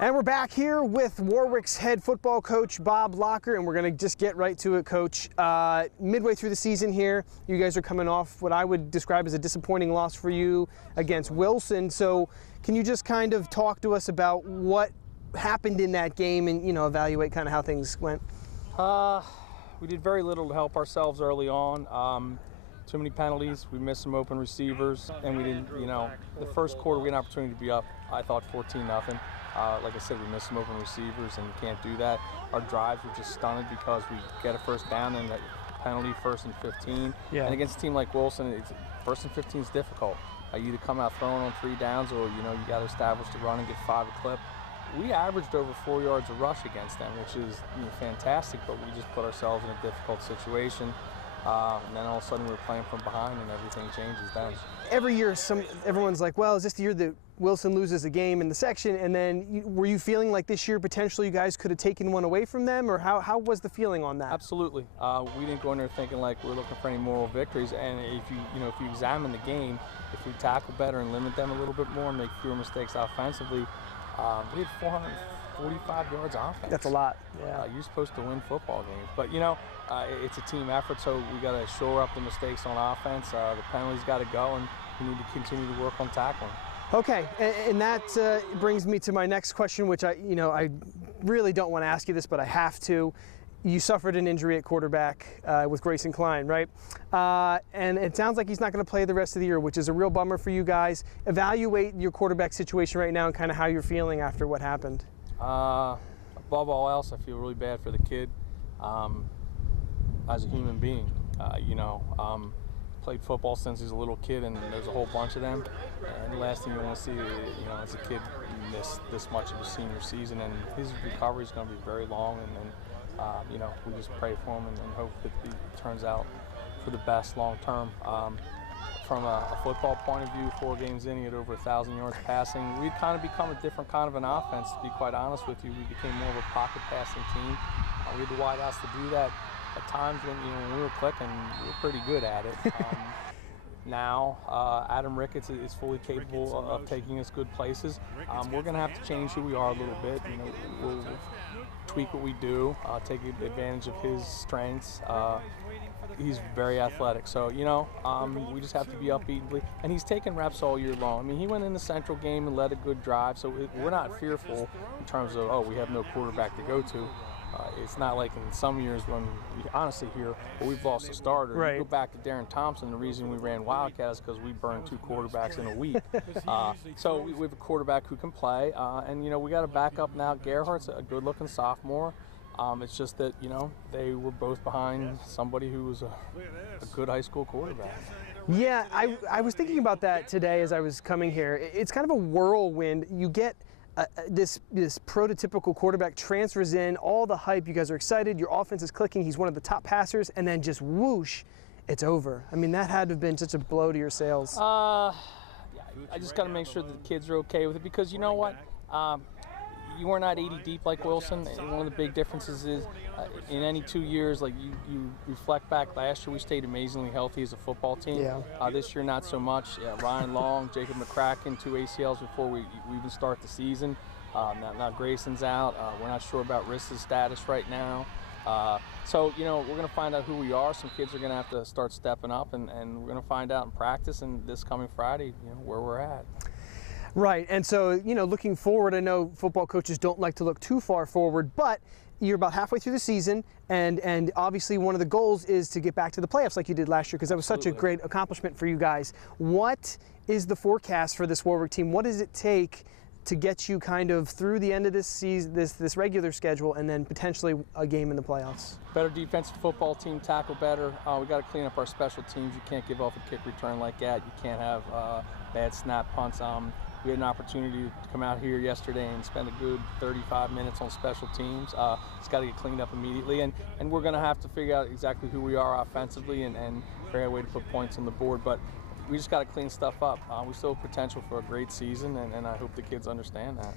And we're back here with Warwick's head football coach, Bob Locker, and we're going to just get right to it, Coach. Midway through the season here, you guys are coming off what I would describe as a disappointing loss for you against Wilson. So can you just kind of talk to us about what happened in that game and, you know, evaluate kind of how things went? We did very little to help ourselves early on. Too many penalties, we missed some open receivers, and we didn't, you know, the first quarter we had an opportunity to be up, I thought 14-0. Like I said, we missed some open receivers and can't do that. Our drives were just stunted because we get a first down and that penalty, 1st and 15. Yeah. And against a team like Wilson, 1st and 15 is difficult. You either come out throwing on 3 downs or, you know, you got to establish the run and get 5 a clip. We averaged over 4 yards a rush against them, which is, you know, fantastic, but we just put ourselves in a difficult situation. And then all of a sudden we were playing from behind and everything changes then. Every year everyone's like, well, is this the year that Wilson loses a game in the section? And then were you feeling like this year potentially you guys could have taken one away from them, or how was the feeling on that? Absolutely. We didn't go in there thinking like we're looking for any moral victories, and if you examine the game, if we tackle better and limit them a little bit more and make fewer mistakes offensively, we had 445 yards offense. That's a lot. Yeah. You're supposed to win football games, but you know, it's a team effort, so we got to shore up the mistakes on offense. The penalties got to go, and we need to continue to work on tackling. Okay, and that brings me to my next question, which I really don't want to ask you this, but I have to. You suffered an injury at quarterback with Grayson Klein, right? And it sounds like he's not going to play the rest of the year, which is a real bummer for you guys. Evaluate your quarterback situation right now and kind of how you're feeling after what happened. Above all else, I feel really bad for the kid. As a human being, played football since he's a little kid, and there's a whole bunch of them. And the last thing you want to see, as a kid, miss this much of his senior season, and his recovery is going to be very long. And we just pray for him and hope that he turns out for the best long term. From a football point of view, 4 games in, he had over 1,000 yards passing. We've kind of become a different kind of an offense, to be quite honest with you. We became more of a pocket passing team. We had the wideouts to do that. At times when we were clicking, we were pretty good at it. Now, Adam Ricketts is fully capable of taking us good places. We're going to have to change who we are a little bit. We'll tweak what we do, take advantage of his strengths. He's very athletic, so we just have to be upbeat. And he's taken reps all year long. I mean, he went in the Central game and led a good drive, so we're not fearful in terms of, we have no quarterback to go to. It's not like in some years when we honestly hear, we've lost a starter. Right. You go back to Darren Thompson, the reason we ran Wildcat is because we burned 2 quarterbacks in a week. So we have a quarterback who can play, and we got a backup now. Gerhardt's a good-looking sophomore. It's just that, they were both behind somebody who was a good high school quarterback. Yeah, I was thinking about that today as I was coming here. It's kind of a whirlwind. You get this prototypical quarterback transfers in, all the hype, you guys are excited, your offense is clicking, he's one of the top passers, and then just whoosh, it's over. I mean, that had to have been such a blow to your sales. Yeah, I just got to make sure that the kids are okay with it, because you know what? You are not 80 deep like Wilson, and one of the big differences is in any 2 years, like you reflect back, last year we stayed amazingly healthy as a football team. Yeah. This year not so much. Ryan Long, Jacob McCracken, 2 ACLs before we even start the season. Now Grayson's out. We're not sure about Rissa's status right now. So we're going to find out who we are. Some kids are going to have to start stepping up, and we're going to find out in practice and this coming Friday where we're at. Right, and so, looking forward, I know football coaches don't like to look too far forward, but you're about halfway through the season, and obviously one of the goals is to get back to the playoffs like you did last year, because that was such a great accomplishment for you guys. What is the forecast for this Warwick team? What does it take to get you kind of through the end of this season, this regular schedule, and then potentially a game in the playoffs? Better defensive football team, tackle better. We got to clean up our special teams. You can't give off a kick return like that. You can't have bad snap punts. We had an opportunity to come out here yesterday and spend a good 35 minutes on special teams. It's got to get cleaned up immediately, and we're going to have to figure out exactly who we are offensively and figure out a way to put points on the board. But we just got to clean stuff up. We still have potential for a great season, and I hope the kids understand that.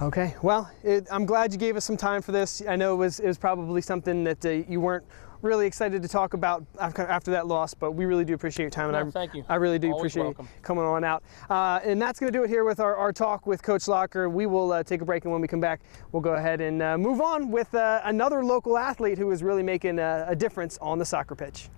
Okay, well, I'm glad you gave us some time for this. I know it was probably something that you weren't really excited to talk about after that loss, but we really do appreciate your time. No, thank you. I really do Always appreciate welcome. you coming on out. And that's going to do it here with our talk with Coach Locker. We will take a break, and when we come back, we'll go ahead and move on with another local athlete who is really making a difference on the soccer pitch.